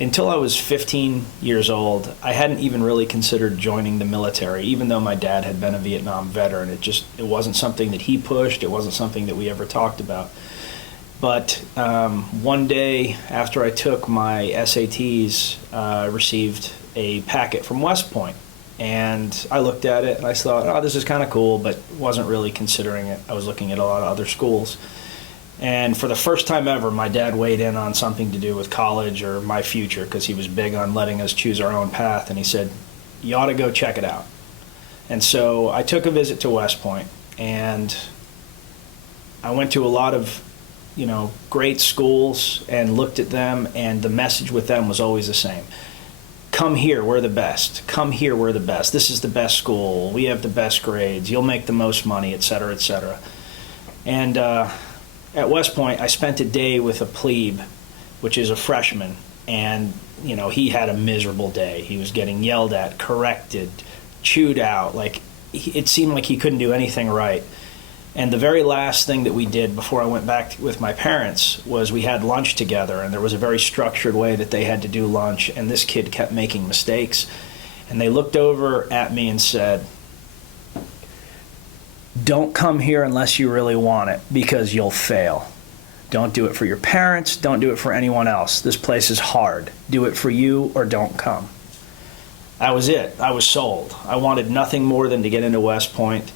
until I was 15 years old, I hadn't even really considered joining the military, even though my dad had been a Vietnam veteran. It wasn't something that he pushed. It wasn't something that we ever talked about. But one day after I took my SATs, I received a packet from West Point. And I looked at it and I thought, oh, this is kind of cool, but wasn't really considering it. I was looking at a lot of other schools. And for the first time ever, my dad weighed in on something to do with college or my future, because he was big on letting us choose our own path. And he said, you ought to go check it out. And so I took a visit to West Point, and I went to a lot of, great schools and looked at them, and the message with them was always the same. Come here, we're the best. Come here, we're the best. This is the best school. We have the best grades. You'll make the most money, et cetera, et cetera. And at West Point, I spent a day with a plebe, which is a freshman, and he had a miserable day. He was getting yelled at, corrected, chewed out. It seemed like he couldn't do anything right. And the very last thing that we did before I went back with my parents was we had lunch together, and there was a very structured way that they had to do lunch, and this kid kept making mistakes. And they looked over at me and said, don't come here unless you really want it, because you'll fail. Don't do it for your parents. Don't do it for anyone else. This place is hard. Do it for you or don't come. That was it. I was sold. I wanted nothing more than to get into West Point,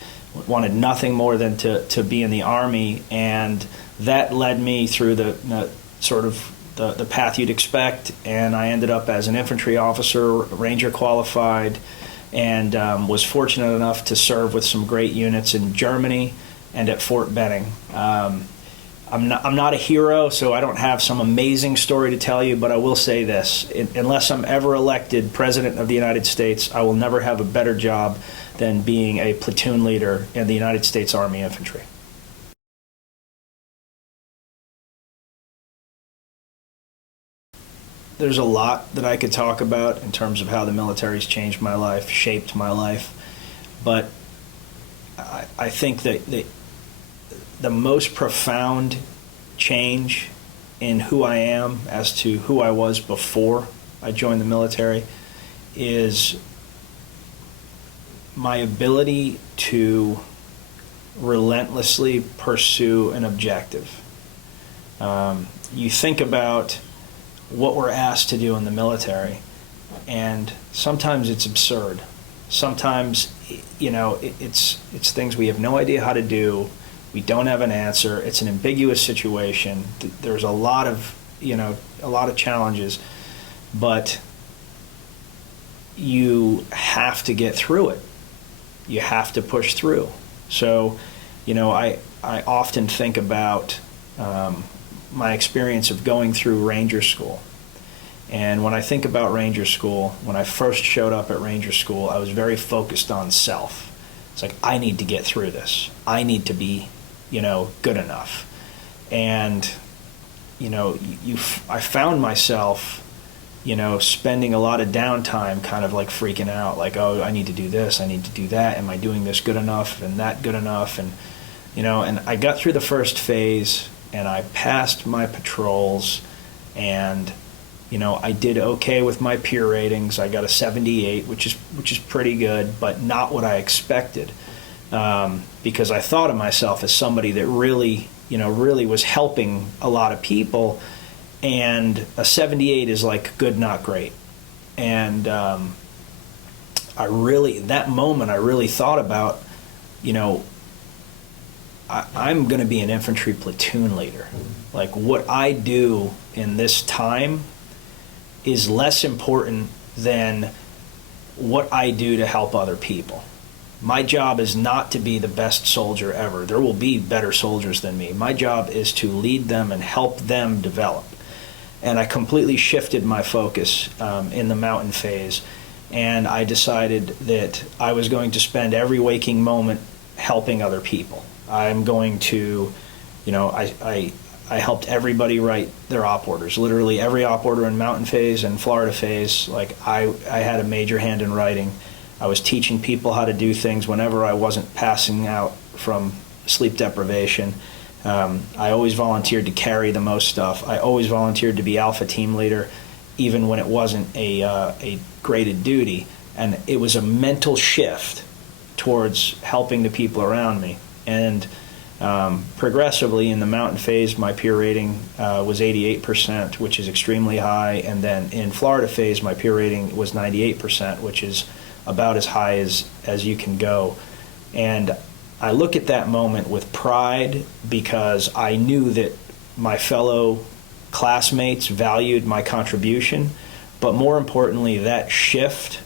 wanted nothing more than to be in the Army, and that led me through the path you'd expect, and I ended up as an infantry officer, Ranger qualified, and was fortunate enough to serve with some great units in Germany and at Fort Benning. I'm not a hero, so I don't have some amazing story to tell you, but I will say this. Unless I'm ever elected President of the United States, I will never have a better job than being a platoon leader in the United States Army Infantry. There's a lot that I could talk about in terms of how the military's changed my life, shaped my life, but I think that the most profound change in who I am as to who I was before I joined the military is my ability to relentlessly pursue an objective. You think about what we're asked to do in the military, and sometimes it's absurd. Sometimes, it's things we have no idea how to do. We don't have an answer. It's an ambiguous situation. There's a lot of challenges, but you have to get through it. You have to push through. So, I often think about my experience of going through Ranger School. And when I think about Ranger School, when I first showed up at Ranger School, I was very focused on self. It's like, I need to get through this. I need to be, good enough. And, I found myself, spending a lot of downtime kind of like freaking out, like, oh, I need to do this, I need to do that. Am I doing this good enough and that good enough? And, and I got through the first phase, and I passed my patrols, and I did okay with my peer ratings. I got a 78, which is pretty good, but not what I expected, because I thought of myself as somebody that really was helping a lot of people, and a 78 is like good, not great. And that moment, I really thought about, I'm going to be an infantry platoon leader. Like, what I do in this time is less important than what I do to help other people. My job is not to be the best soldier ever. There will be better soldiers than me. My job is to lead them and help them develop. And I completely shifted my focus in the mountain phase, and I decided that I was going to spend every waking moment helping other people. I'm going to, I helped everybody write their op orders. Literally every op order in mountain phase and Florida phase, like I had a major hand in writing. I was teaching people how to do things whenever I wasn't passing out from sleep deprivation. I always volunteered to carry the most stuff. I always volunteered to be alpha team leader. even when it wasn't a graded duty. And it was a mental shift towards helping the people around me. And progressively in the mountain phase, my peer rating was 88%, which is extremely high. And then in Florida phase, my peer rating was 98%, which is about as high as you can go. And I look at that moment with pride because I knew that my fellow classmates valued my contribution. But more importantly, that shift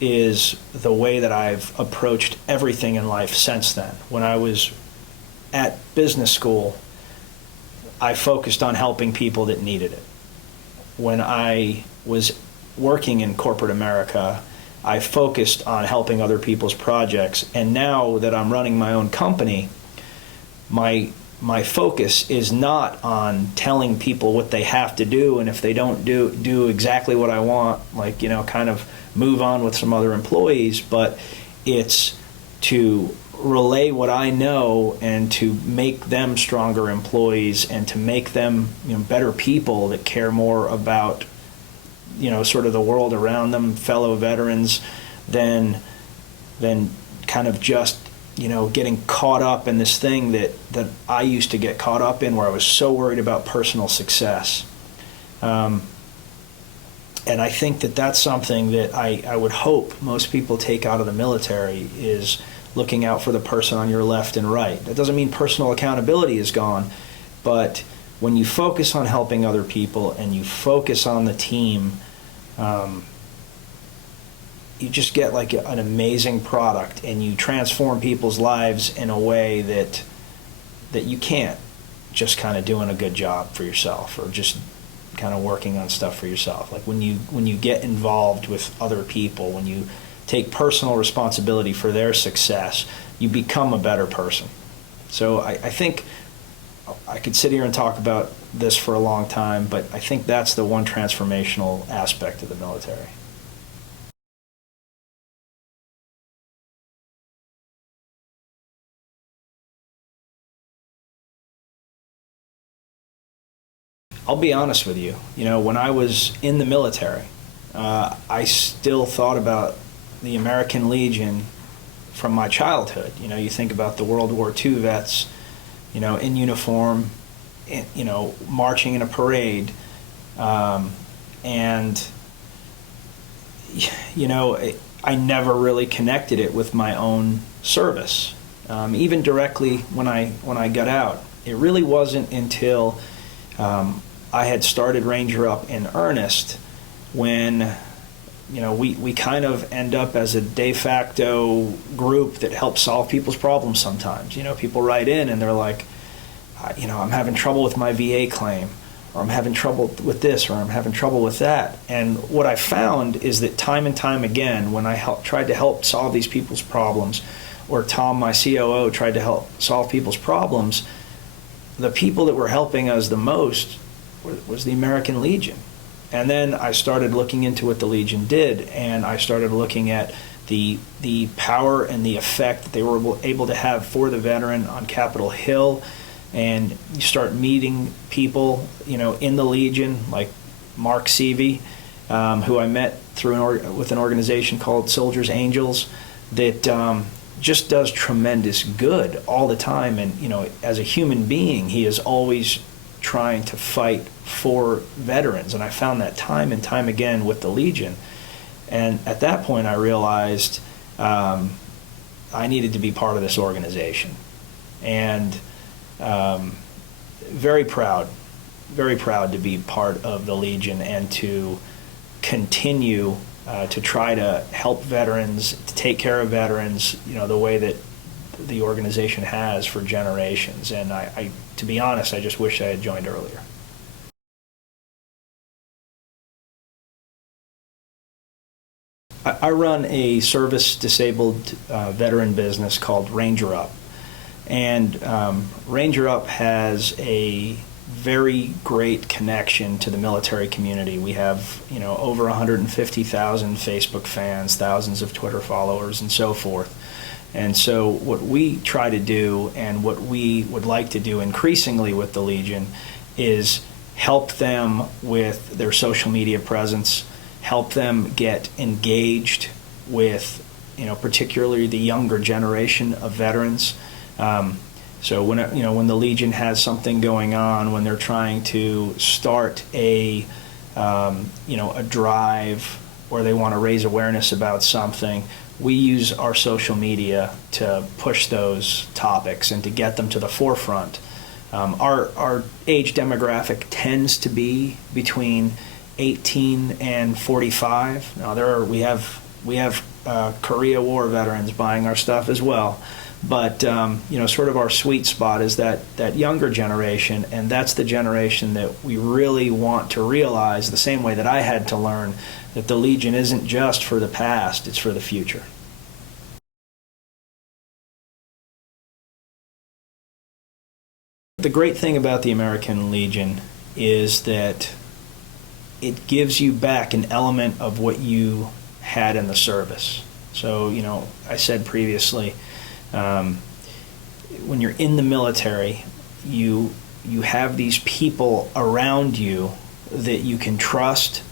is the way that I've approached everything in life since then. When I was at business school, I focused on helping people that needed it. When I was working in corporate America, I focused on helping other people's projects. And now that I'm running my own company, my focus is not on telling people what they have to do, and if they don't do exactly what I want, like, kind of move on with some other employees, but it's to relay what I know and to make them stronger employees and to make them better people that care more about sort of the world around them, fellow veterans, than kind of just getting caught up in this thing that I used to get caught up in, where I was so worried about personal success. And I think that that's something that I would hope most people take out of the military, is looking out for the person on your left and right. That doesn't mean personal accountability is gone, but when you focus on helping other people and you focus on the team, you just get like an amazing product, and you transform people's lives in a way that you can't just kind of doing a good job for yourself or just kind of working on stuff for yourself. Like when you get involved with other people, when you take personal responsibility for their success, you become a better person. So I think I could sit here and talk about this for a long time, but I think that's the one transformational aspect of the military. I'll be honest with you. When I was in the military, I still thought about the American Legion from my childhood. You think about the World War II vets, in uniform, marching in a parade, and I never really connected it with my own service, even directly when I got out. It really wasn't until I had started Ranger Up in earnest when we kind of end up as a de facto group that helps solve people's problems sometimes. People write in and they're like, I'm having trouble with my VA claim, or I'm having trouble with this, or I'm having trouble with that. And what I found is that time and time again, when I tried to help solve these people's problems, or Tom, my COO, tried to help solve people's problems, the people that were helping us the most was the American Legion. And then I started looking into what the Legion did, and I started looking at the power and the effect that they were able to have for the veteran on Capitol Hill. And you start meeting people, in the Legion, like Mark Seavey, who I met with an organization called Soldiers Angels, that just does tremendous good all the time. And as a human being, he is always trying to fight for veterans, and I found that time and time again with the Legion. And at that point I realized I needed to be part of this organization, and very proud to be part of the Legion and to continue to try to help veterans, to take care of veterans, the way that the organization has for generations. And I to be honest, I just wish I had joined earlier. I run a service-disabled veteran business called Ranger Up. And Ranger Up has a very great connection to the military community. We have, over 150,000 Facebook fans, thousands of Twitter followers, and so forth. And so what we try to do, and what we would like to do increasingly with the Legion, is help them with their social media presence, help them get engaged with, particularly the younger generation of veterans. So when the Legion has something going on, when they're trying to start a drive, or they want to raise awareness about something, we use our social media to push those topics and to get them to the forefront. Our age demographic tends to be between 18 and 45. Now we have Korea War veterans buying our stuff as well, but sort of our sweet spot is that younger generation, and that's the generation that we really want to realize, the same way that I had to learn that the Legion isn't just for the past, it's for the future. The great thing about the American Legion is that it gives you back an element of what you had in the service. So, I said previously, when you're in the military, you have these people around you that you can trust,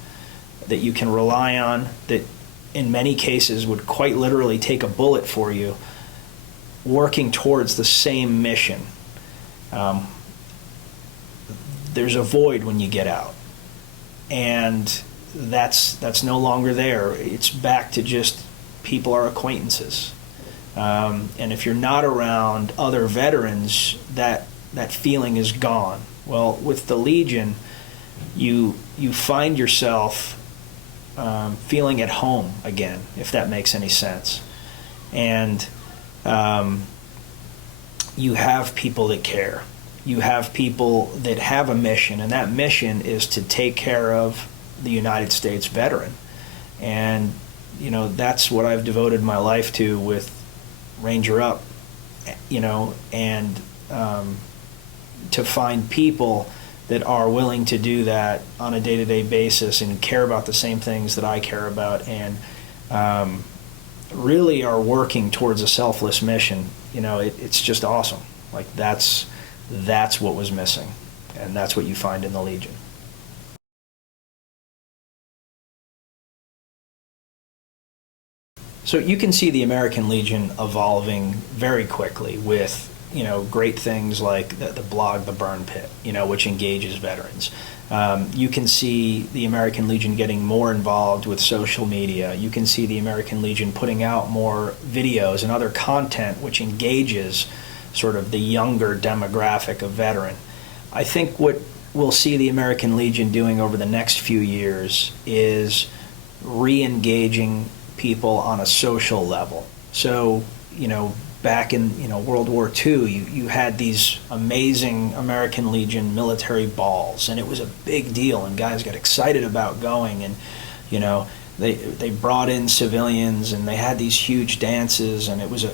that you can rely on, that in many cases would quite literally take a bullet for you, working towards the same mission. There's a void when you get out, and that's no longer there. It's back to just people are acquaintances, and if you're not around other veterans, that feeling is gone. Well, with the Legion, you find yourself feeling at home again, if that makes any sense, and you have people that care. You have people that have a mission, and that mission is to take care of the United States veteran. And, that's what I've devoted my life to with Ranger Up, and to find people that are willing to do that on a day-to-day basis and care about the same things that I care about, and really are working towards a selfless mission. It's just awesome. Like that's what was missing, and that's what you find in the Legion. So you can see the American Legion evolving very quickly with, great things like the blog, The Burn Pit, which engages veterans. You can see the American Legion getting more involved with social media. You can see the American Legion putting out more videos and other content which engages sort of the younger demographic of veteran. I think what we'll see the American Legion doing over the next few years is re-engaging people on a social level. So, back in World War II, you had these amazing American Legion military balls, and it was a big deal, and guys got excited about going, and they brought in civilians, and they had these huge dances, and it was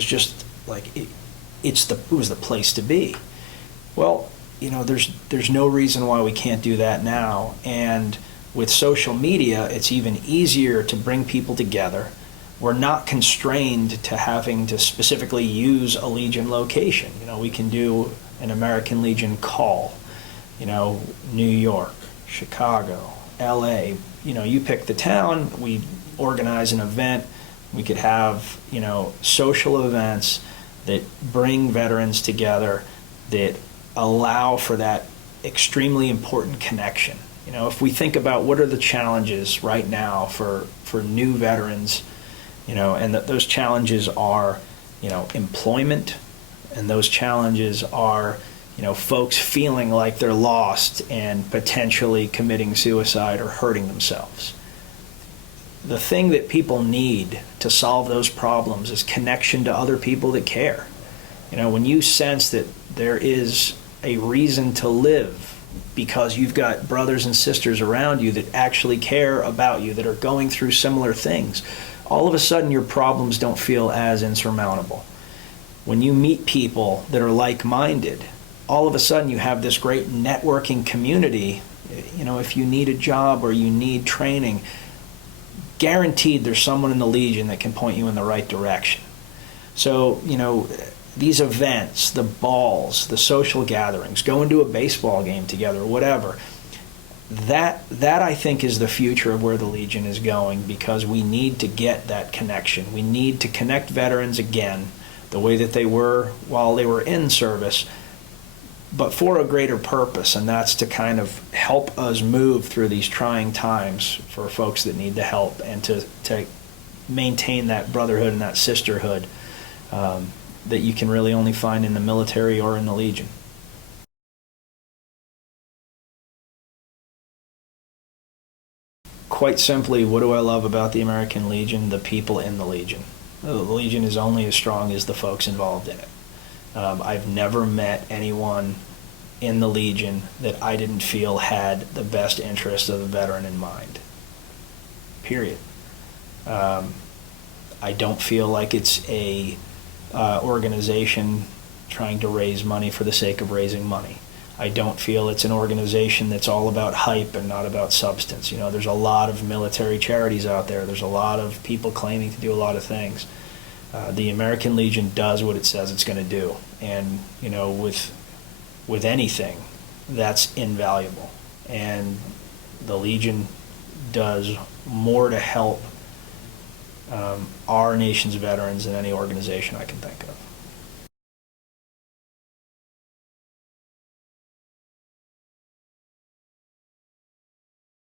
just like it was the place to be. Well, there's no reason why we can't do that now, and with social media, it's even easier to bring people together. We're not constrained to having to specifically use a Legion location. We can do an American Legion call, New York, Chicago, LA, you pick the town, we organize an event, we could have, social events that bring veterans together, that allow for that extremely important connection. If we think about what are the challenges right now for new veterans, and those challenges are, employment, and those challenges are, folks feeling like they're lost and potentially committing suicide or hurting themselves. The thing that people need to solve those problems is connection to other people that care. When you sense that there is a reason to live because you've got brothers and sisters around you that actually care about you, that are going through similar things, all of a sudden your problems don't feel as insurmountable. When you meet people that are like-minded, all of a sudden you have this great networking community. If you need a job or you need training, guaranteed there's someone in the Legion that can point you in the right direction. So, these events, the balls, the social gatherings, going to a baseball game together, whatever, that I think is the future of where the Legion is going, because we need to get that connection. We need to connect veterans again the way that they were while they were in service, but for a greater purpose, and that's to kind of help us move through these trying times for folks that need the help, and to maintain that brotherhood and that sisterhood that you can really only find in the military or in the Legion. Quite simply, what do I love about the American Legion? The people in the Legion. The Legion is only as strong as the folks involved in it. I've never met anyone in the Legion that I didn't feel had the best interest of the veteran in mind. Period. I don't feel like it's a organization trying to raise money for the sake of raising money. I don't feel it's an organization that's all about hype and not about substance. You know, there's a lot of military charities out there. There's a lot of people claiming to do a lot of things. The American Legion does what it says it's going to do, and you know, with anything, that's invaluable. And the Legion does more to help our nation's veterans than any organization I can think of.